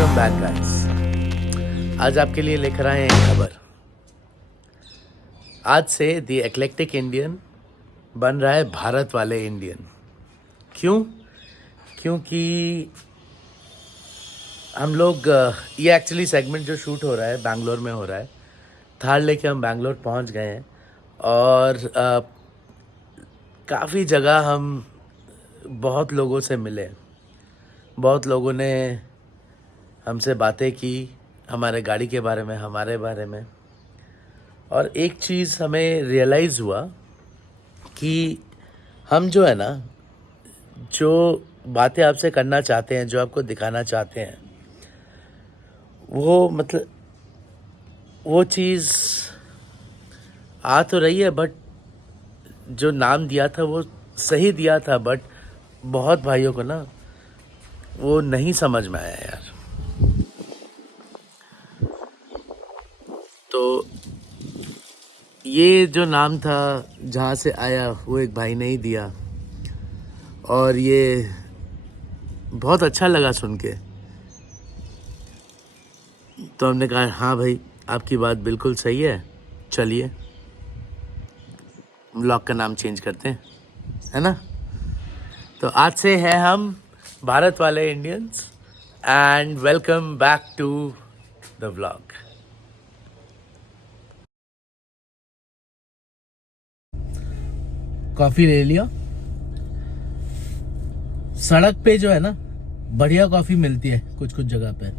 Welcome back guys. आज आपके लिए लेकर आए हैं एक खबर। आज से द एक्लेक्टिक इंडियन बन रहा है भारत वाले इंडियन। क्यों? क्योंकि हम लोग ये एक्चुअली सेगमेंट जो शूट हो रहा है बैंगलोर में हो रहा है। थार लेके हम बैंगलोर पहुंच गए हैं और काफ़ी जगह हम बहुत लोगों से मिले। बहुत लोगों ने हमसे बातें की हमारे गाड़ी के बारे में, हमारे बारे में। और एक चीज़ हमें रियलाइज़ हुआ कि हम जो है ना, जो बातें आपसे करना चाहते हैं, जो आपको दिखाना चाहते हैं, वो चीज़ आ तो रही है, बट जो नाम दिया था वो सही दिया था, बट बहुत भाइयों को ना वो नहीं समझ में आया यार। तो ये जो नाम था जहाँ से आया वो एक भाई ने ही दिया और ये बहुत अच्छा लगा सुन के। तो हमने कहा हाँ भाई, आपकी बात बिल्कुल सही है, चलिए व्लॉग का नाम चेंज करते हैं, है ना। तो आज से है हम भारत वाले Indians and welcome back to the vlog. Coffee ले लिया। सड़क पे जो है ना बढ़िया कॉफ़ी मिलती है कुछ कुछ जगह पे,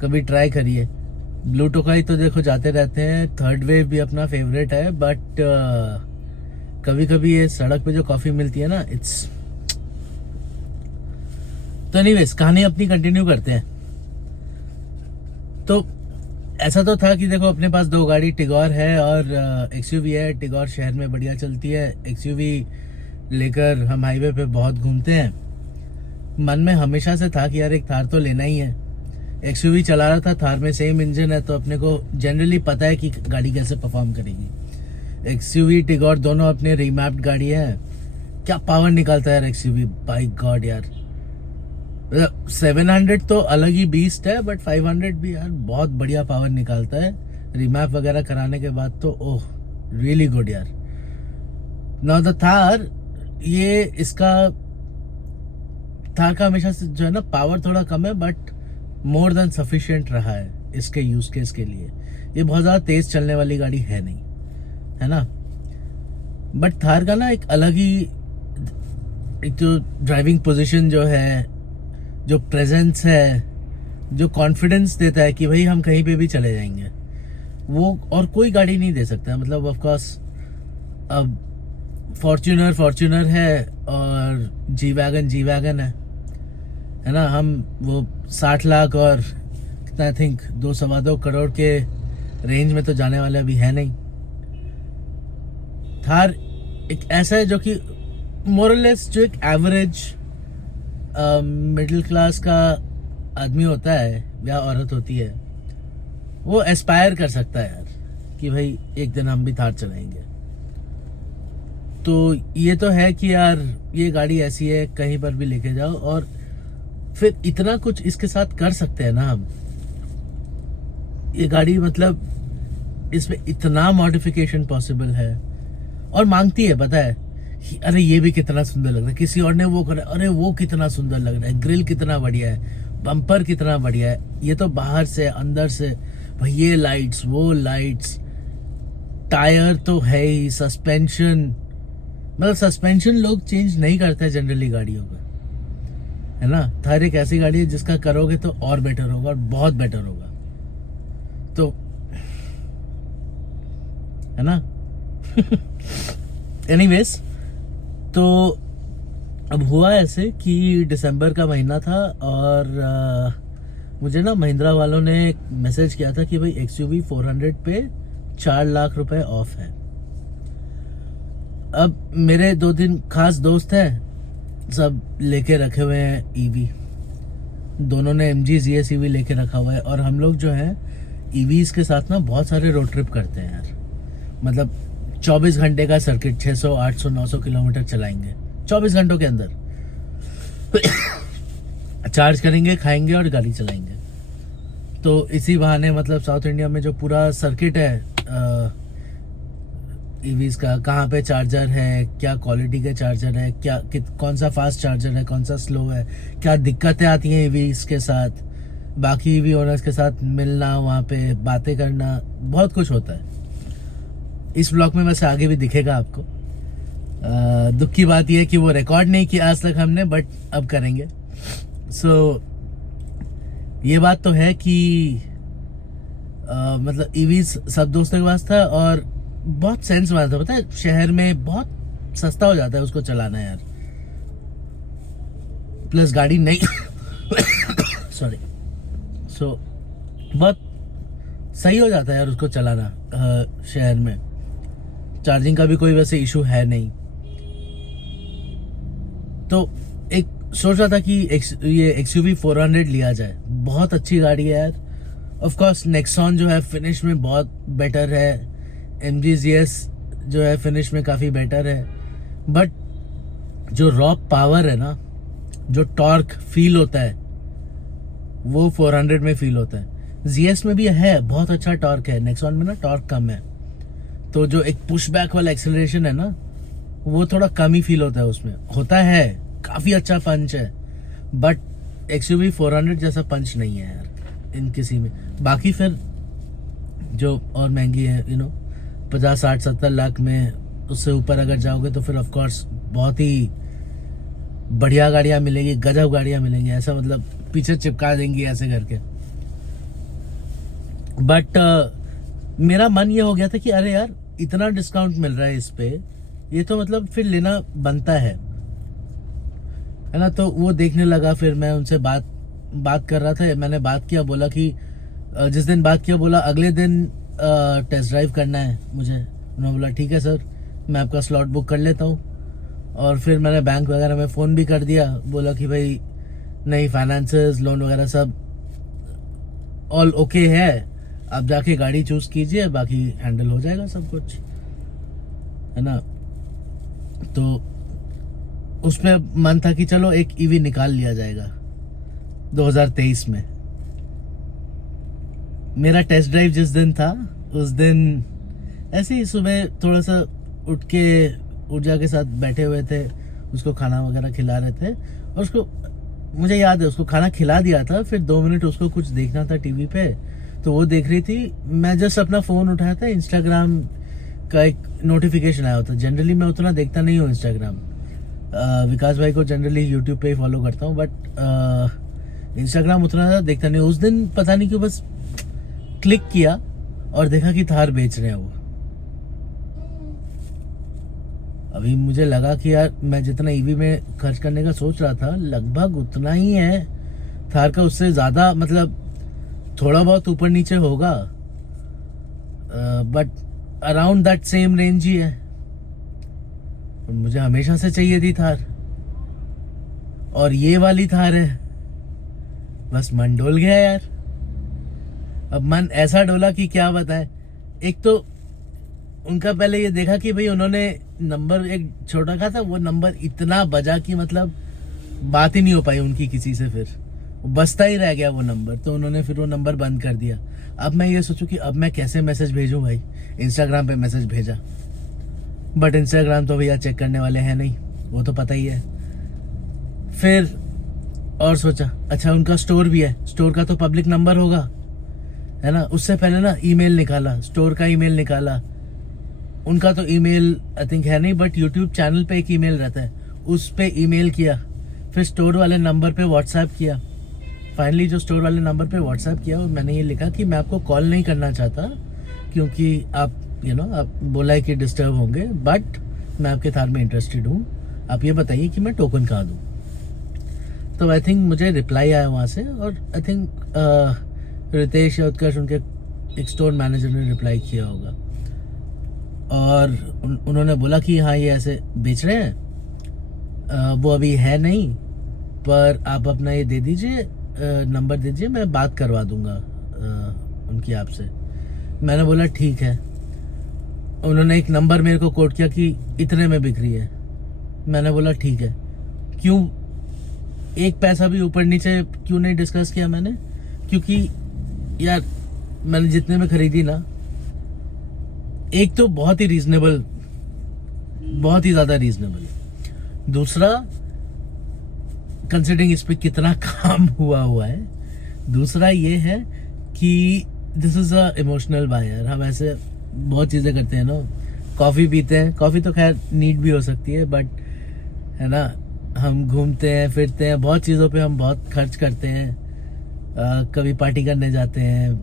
कभी ट्राई करिए। ब्लू टोकाई तो देखो जाते रहते हैं, थर्ड वेव भी अपना फेवरेट है, बट कभी कभी ये सड़क पे जो कॉफ़ी मिलती है ना, इट्स। तो एनीवेज कहानी अपनी कंटिन्यू करते हैं। तो ऐसा तो था कि देखो अपने पास दो गाड़ी, टिगोर है और एक्सयूवी है। टिगोर शहर में बढ़िया चलती है, एक्सयूवी लेकर हम हाईवे पे बहुत घूमते हैं। मन में हमेशा से था कि यार एक थार तो लेना ही है। एक्सयूवी चला रहा था, थार में सेम इंजन है, तो अपने को जनरली पता है कि गाड़ी कैसे परफॉर्म करेगी। एक्सयूवी टिगोर दोनों अपने रीमैप्ड गाड़ी है। क्या पावर निकालता है यार एक्सयूवी, बाय गॉड यार। 700 तो अलग ही बीस्ट है, बट 500 भी यार बहुत बढ़िया पावर निकालता है। रीमैप वगैरह कराने के बाद तो ओह रियली गुड यार। नाउ द थार, ये इसका थार का हमेशा से जो है ना पावर थोड़ा कम है, बट मोर देन सफिशिएंट रहा है इसके यूज केस के लिए। ये बहुत ज्यादा तेज चलने वाली गाड़ी है नहीं, है ना। बट थार का ना एक अलग ही एक जो ड्राइविंग पोजीशन जो है, जो प्रेजेंस है, जो कॉन्फिडेंस देता है कि भाई हम कहीं पे भी चले जाएंगे, वो और कोई गाड़ी नहीं दे सकता। मतलब ऑफ कोर्स अब फॉर्च्यूनर है और जी वैगन है ना। हम वो 60 लाख और कितना, आई थिंक 2-2.25 करोड़ के रेंज में तो जाने वाला भी है नहीं। थार एक ऐसा है जो कि मोरलेस जो एक एवरेज मिडिल क्लास का आदमी होता है या औरत होती है, वो एस्पायर कर सकता है यार कि भाई एक दिन हम भी थार चलाएंगे। तो ये तो है कि यार ये गाड़ी ऐसी है, कहीं पर भी लेके जाओ, और फिर इतना कुछ इसके साथ कर सकते हैं ना हम। ये गाड़ी मतलब इसमें इतना मॉडिफिकेशन पॉसिबल है और मांगती है, पता है। अरे ये भी कितना सुंदर लग रहा है, किसी और ने वो करा, अरे वो कितना सुंदर लग रहा है, ग्रिल कितना बढ़िया है, बम्पर कितना बढ़िया है। ये तो बाहर से अंदर से भाई, ये लाइट्स, वो लाइट्स, टायर तो है ही, सस्पेंशन, मतलब सस्पेंशन लोग चेंज नहीं करते जनरली गाड़ियों का, है ना। थार एक ऐसी गाड़ी है जिसका करोगे तो और बेटर होगा, और बहुत बेटर होगा, तो है ना। एनीवेज, तो अब हुआ ऐसे कि दिसंबर का महीना था और मुझे ना महिंद्रा वालों ने एक मैसेज किया था कि भाई एक्सयूवी 400 पे 4 लाख रुपए ऑफ है। अब मेरे 2-3 खास दोस्त हैं, सब लेके रखे हुए हैं ईवी। दोनों ने MG ZS ईवी लेके रखा हुआ है, और हम लोग जो है ईवीज के साथ ना बहुत सारे रोड ट्रिप करते हैं यार। मतलब 24 घंटे का सर्किट, 600, 800, 900 किलोमीटर चलाएंगे 24 घंटों के अंदर। चार्ज करेंगे, खाएंगे और गाड़ी चलाएंगे। तो इसी बहाने मतलब साउथ इंडिया में जो पूरा सर्किट है ईवीज का, कहाँ पे चार्जर है, क्या क्वालिटी के चार्जर है, क्या कौन सा फास्ट चार्जर है, कौन सा स्लो है, क्या दिक्कतें आती हैं ईवीज के साथ, बाकी ईवी ओनर्स के साथ मिलना, वहाँ पे बातें करना, बहुत कुछ होता है। इस ब्लॉग में वैसे आगे भी दिखेगा आपको। दुख की बात यह है कि वो रिकॉर्ड नहीं किया आज तक हमने, बट अब करेंगे। सो ये बात तो है कि मतलब ईवीज सब दोस्तों के पास था और बहुत सेंस वाला था। पता है शहर में बहुत सस्ता हो जाता है उसको चलाना यार, प्लस गाड़ी नहीं सॉरी सो बहुत सही हो जाता है यार उसको चलाना। शहर में चार्जिंग का भी कोई वैसे इशू है नहीं। तो एक सोच रहा था कि ये XUV 400 लिया जाए। बहुत अच्छी गाड़ी है यार। ऑफ कोर्स नेक्सॉन जो है फिनिश में बहुत बेटर है, MG ZS जो है फिनिश में काफ़ी बेटर है, बट जो रॉ पावर है ना, जो टॉर्क फील होता है वो 400 में फील होता है। ZS में भी है, बहुत अच्छा टॉर्क है, नेक्सॉन में ना टॉर्क कम है, तो जो एक पुश बैक वाला एक्सेलरेशन है ना वो थोड़ा कम ही फील होता है उसमें। होता है काफ़ी अच्छा पंच है, बट XUV 400 जैसा पंच नहीं है यार इन किसी में। बाकी फिर जो और महंगी है 50, 60, 70 लाख में, उससे ऊपर अगर जाओगे तो फिर ऑफ कोर्स बहुत ही बढ़िया गाड़ियां मिलेंगी, गजब गाड़ियां मिलेंगी, ऐसा मतलब पीछे चिपका देंगी ऐसे करके। बट मेरा मन ये हो गया था कि अरे यार इतना डिस्काउंट मिल रहा है इस पे, ये तो मतलब फिर लेना बनता है ना। तो वो देखने लगा, फिर मैं उनसे बात कर रहा था। मैंने बात किया, बोला कि जिस दिन बात किया बोला अगले दिन टेस्ट ड्राइव करना है मुझे। उन्होंने बोला ठीक है सर, मैं आपका स्लॉट बुक कर लेता हूँ। और फिर मैंने बैंक वगैरह में फ़ोन भी कर दिया, बोला कि भाई नहीं फाइनेंसेस लोन वगैरह सब ऑल ओके है, आप जाके गाड़ी चूज़ कीजिए, बाकी हैंडल हो जाएगा सब कुछ, है ना। तो उसमें मन था कि चलो एक ईवी निकाल लिया जाएगा 2023 में। मेरा टेस्ट ड्राइव जिस दिन था उस दिन ऐसे ही सुबह थोड़ा सा ऊर्जा के साथ बैठे हुए थे, उसको खाना वगैरह खिला रहे थे, और उसको मुझे याद है उसको खाना खिला दिया था। फिर 2 मिनट उसको कुछ देखना था टीवी पे, तो वो देख रही थी। मैं जस्ट अपना फ़ोन उठाया था, इंस्टाग्राम का एक नोटिफिकेशन आया होता। जनरली मैं उतना देखता नहीं हूँ इंस्टाग्राम, विकास भाई को जनरली यूट्यूब पे ही फॉलो करता हूँ, बट इंस्टाग्राम उतना ज़्यादा देखता नहीं। उस दिन पता नहीं क्यों बस क्लिक किया और देखा कि थार बेच रहे हैं वो। अभी मुझे लगा कि यार मैं जितना ईवी में खर्च करने का सोच रहा था लगभग उतना ही है थार का, उससे ज़्यादा मतलब थोड़ा बहुत ऊपर नीचे होगा, but around that same range ही है। मुझे हमेशा से चाहिए थी थार, और ये वाली थार है, बस मन डोल गया यार। अब मन ऐसा डोला कि क्या बताएं। एक तो उनका पहले ये देखा कि भाई उन्होंने नंबर एक छोटा कहा था, वो नंबर इतना बजा कि मतलब बात ही नहीं हो पाई उनकी किसी से, फिर बसता ही रह गया वो नंबर। तो उन्होंने फिर वो नंबर बंद कर दिया। अब मैं ये सोचूं कि अब मैं कैसे मैसेज भेजूं भाई। इंस्टाग्राम पे मैसेज भेजा, बट इंस्टाग्राम तो भैया चेक करने वाले हैं नहीं, वो तो पता ही है। फिर और सोचा अच्छा उनका स्टोर भी है, स्टोर का तो पब्लिक नंबर होगा, है ना। उससे पहले ना ईमेल निकाला, स्टोर का ईमेल निकाला। उनका तो ईमेल आई थिंक है नहीं, बट यूट्यूब चैनल पे एक ईमेल रहता है, उस पे ईमेल किया। फिर स्टोर वाले नंबर पे व्हाट्सएप किया। फाइनली जो स्टोर वाले नंबर पे व्हाट्सएप किया, और मैंने ये लिखा कि मैं आपको कॉल नहीं करना चाहता क्योंकि आप आप बोला है कि डिस्टर्ब होंगे, बट मैं आपके थार में इंटरेस्टेड हूँ, आप ये बताइए कि मैं टोकन कहाँ दूँ। तो आई थिंक मुझे रिप्लाई आया वहाँ से, और आई थिंक रितेश या उत्कर्ष उनके एक स्टोर मैनेजर ने रिप्लाई किया होगा, और उन्होंने बोला कि हाँ ये ऐसे बेच रहे हैं, वो अभी है नहीं, पर आप अपना ये दे दीजिए, नंबर दीजिए, मैं बात करवा दूंगा उनकी आपसे। मैंने बोला ठीक है। उन्होंने एक नंबर मेरे को कोट किया कि इतने में बिक रही है। मैंने बोला ठीक है, क्यों एक पैसा भी ऊपर नीचे क्यों नहीं डिस्कस किया मैंने, क्योंकि यार मैंने जितने में खरीदी ना, एक तो बहुत ही रीजनेबल, बहुत ही ज्यादा रीजनेबल, दूसरा कंसिडरिंग इस पे कितना काम हुआ है, दूसरा ये है कि this is a emotional buyer. हम ऐसे बहुत चीजें करते हैं ना, कॉफी पीते हैं, कॉफी तो खैर नीड भी हो सकती है, बट है ना, हम घूमते हैं फिरते हैं, बहुत चीज़ों पे हम बहुत खर्च करते हैं, कभी पार्टी करने जाते हैं,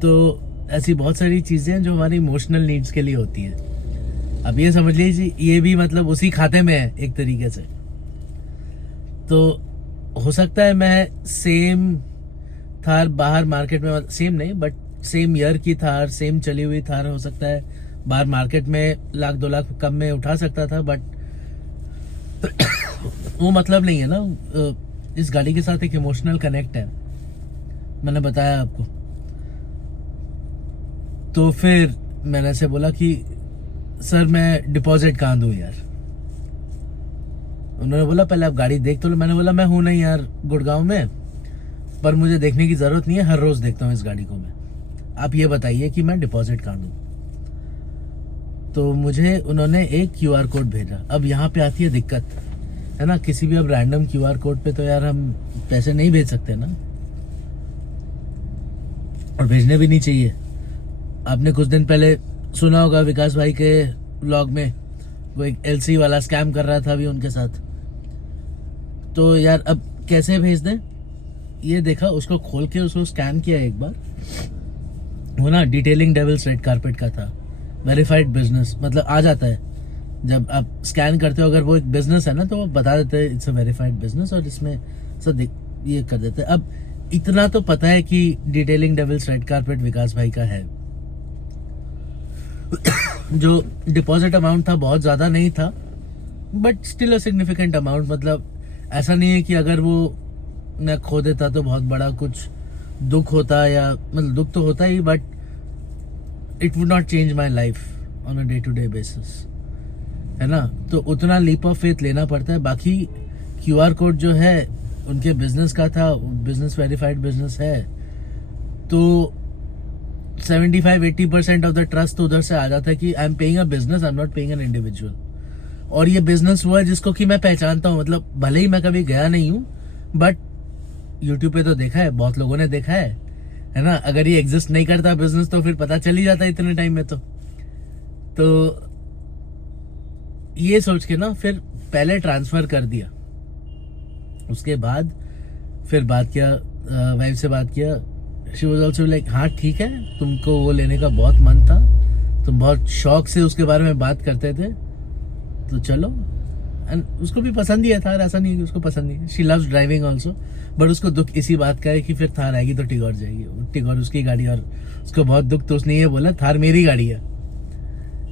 तो ऐसी बहुत सारी चीज़ें हैं जो हमारी इमोशनल नीड्स के लिए होती हैं। अब ये समझ लीजिए ये भी मतलब उसी खाते में है एक तरीके से। तो हो सकता है मैं सेम थार बाहर मार्केट में, सेम नहीं बट सेम ईयर की थार, सेम चली हुई थार हो सकता है बाहर मार्केट में 1-2 लाख कम में उठा सकता था, बट वो मतलब नहीं है ना। इस गाड़ी के साथ एक इमोशनल कनेक्ट है, मैंने बताया आपको। तो फिर मैंने ऐसे बोला कि सर मैं डिपॉजिट कहाँ दूं यार। उन्होंने बोला पहले आप गाड़ी देख तो लो। मैंने बोला मैं हूं नहीं यार गुड़गांव में, पर मुझे देखने की जरूरत नहीं है, हर रोज देखता हूँ इस गाड़ी को मैं, आप ये बताइए कि मैं डिपॉजिट कहाँ दूं। तो मुझे उन्होंने एक QR कोड भेजा। अब यहाँ पे आती है दिक्कत, है ना, किसी भी अब रैंडम QR कोड पे तो यार हम पैसे नहीं भेज सकते ना, और भेजने भी नहीं चाहिए। आपने कुछ दिन पहले सुना होगा विकास भाई के व्लॉग में, वो एक LC वाला स्कैम कर रहा था अभी उनके साथ। तो यार अब कैसे भेज दें, ये देखा, उसको खोल के उसको स्कैन किया एक बार, वो ना डिटेलिंग डेविल्स रेड कारपेट का था, वेरीफाइड बिजनेस, मतलब आ जाता है जब आप स्कैन करते हो, अगर वो एक बिजनेस है ना तो वो बता देते हैं इट्स अ वेरीफाइड बिजनेस, और इसमें सब ये कर देते हैं। अब इतना तो पता है कि डिटेलिंग डेविल्स रेड कारपेट विकास भाई का है। जो डिपॉजिट अमाउंट था बहुत ज्यादा नहीं था, but still a significant amount. मतलब ऐसा नहीं है कि अगर वो मैं खो देता तो बहुत बड़ा कुछ दुख होता, या मतलब दुख तो होता ही, but it would not change my life on a day to day basis, है ना। तो उतना लीप ऑफ फेथ लेना पड़ता है। बाकी QR कोड जो है उनके बिजनेस का था, बिजनेस वेरीफाइड बिजनेस है, तो 75-80% ऑफ द ट्रस्ट तो उधर से आ जाता है कि I am paying a business, I am not paying an individual. और ये बिजनेस हुआ है जिसको कि मैं पहचानता हूँ, मतलब भले ही मैं कभी गया नहीं हूँ, बट यूट्यूब पे तो देखा है, बहुत लोगों ने देखा है ना। अगर ये एग्जिस्ट नहीं करता बिजनेस तो फिर पता चल ही जाता इतने टाइम में। तो ये सोच के ना फिर पहले ट्रांसफर कर दिया, उसके बाद फिर बात किया, वाइफ से बात किया। शी वाज आल्सो लाइक हाँ ठीक है, तुमको वो लेने का बहुत मन था, तुम बहुत शौक से उसके बारे में बात करते थे, तो चलो। एंड उसको भी पसंद ही है थार, ऐसा नहीं है कि उसको पसंद नहीं है। She loves driving also, but उसको दुख इसी बात का है कि फिर थार आएगी तो टिगोर जाएगी, टिगोर उसकी गाड़ी, और उसको बहुत दुख। तो उसने ये बोला थार मेरी गाड़ी है।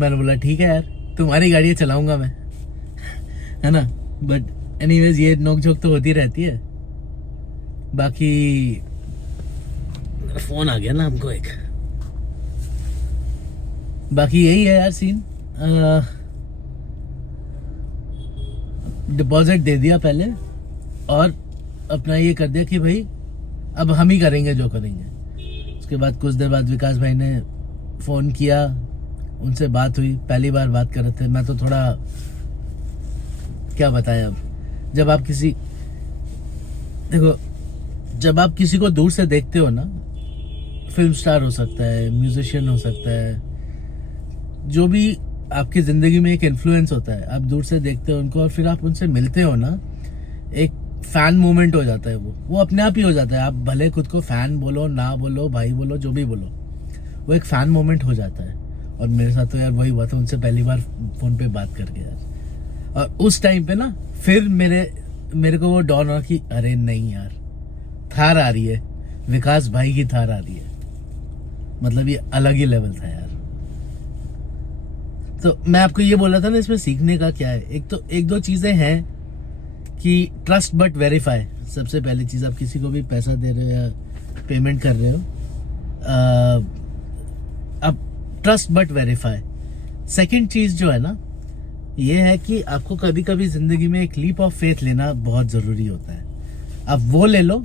मैंने बोला ठीक है यार, तुम्हारी गाड़ी चलाऊंगा मैं, है ना। बट एनीवेज ये नोक झोंक तो होती रहती है। बाकी फोन आ गया ना हमको एक, बाकी यही है यार सीन। डिपॉजिट दे दिया पहले, और अपना ये कर दिया कि भाई अब हम ही करेंगे जो करेंगे। उसके बाद कुछ देर बाद विकास भाई ने फोन किया, उनसे बात हुई, पहली बार बात कर रहे थे। मैं तो थोड़ा क्या बताया, अब जब आप किसी, देखो जब आप किसी को दूर से देखते हो ना, फिल्म स्टार हो सकता है, म्यूजिशियन हो सकता है, जो भी आपकी जिंदगी में एक इन्फ्लुएंस होता है, आप दूर से देखते हो उनको और फिर आप उनसे मिलते हो ना, एक फैन मूवमेंट हो जाता है। वो अपने आप ही हो जाता है। आप भले खुद को फैन बोलो ना बोलो, भाई बोलो, जो भी बोलो, वो एक फैन मूवमेंट हो जाता है। और मेरे साथ तो यार वही हुआ था उनसे पहली बार फोन पे बात करके यार। और उस टाइम पे ना फिर मेरे को वो डॉन हुआ कि अरे नहीं यार, थार आ रही है, विकास भाई की थार आ रही है, मतलब ये अलग ही लेवल था यार। तो मैं आपको ये बोला था ना, इसमें सीखने का क्या है। एक दो चीजें हैं कि ट्रस्ट बट वेरीफाई। सबसे पहली चीज, आप किसी को भी पैसा दे रहे हो या पेमेंट कर रहे हो, अब ट्रस्ट बट वेरीफाई। सेकंड चीज जो है ना, ये है कि आपको कभी कभी जिंदगी में एक लीप ऑफ फेथ लेना बहुत जरूरी होता है। आप वो ले लो,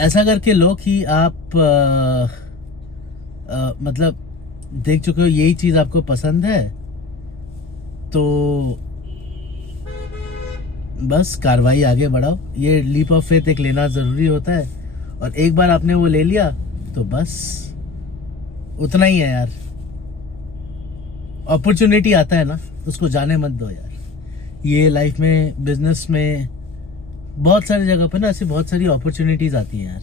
ऐसा करके लो कि आप मतलब देख चुके हो यही चीज आपको पसंद है, तो बस कार्रवाई आगे बढ़ाओ। ये लीप ऑफ फेथ एक लेना जरूरी होता है, और एक बार आपने वो ले लिया तो बस उतना ही है यार। अपॉर्चुनिटी आता है ना, उसको जाने मत दो यार। ये लाइफ में, बिजनेस में, बहुत सारी जगह पे ना ऐसी बहुत सारी अपॉर्चुनिटीज आती हैं यार,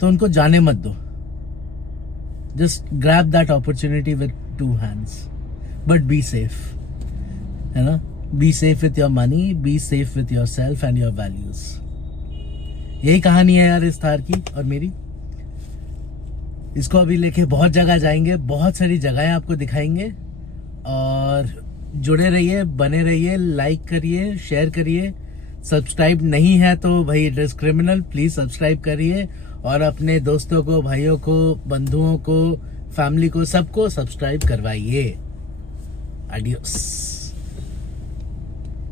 तो उनको जाने मत दो। Just grab that opportunity with 2 hands, but be safe, है ना। Be safe with your money, be safe with your self and your values. यही कहानी है यार इस थार की और मेरी। इसको अभी लेके बहुत जगह जाएंगे, बहुत सारी जगहें आपको दिखाएंगे, और जुड़े रहिए, बने रहिए, लाइक करिए, शेयर करिए। सब्सक्राइब नहीं है तो भाई it is criminal, please subscribe करिए, और अपने दोस्तों को, भाइयों को, बंधुओं को, फैमिली को, सबको सब्सक्राइब करवाइए। एडियोस।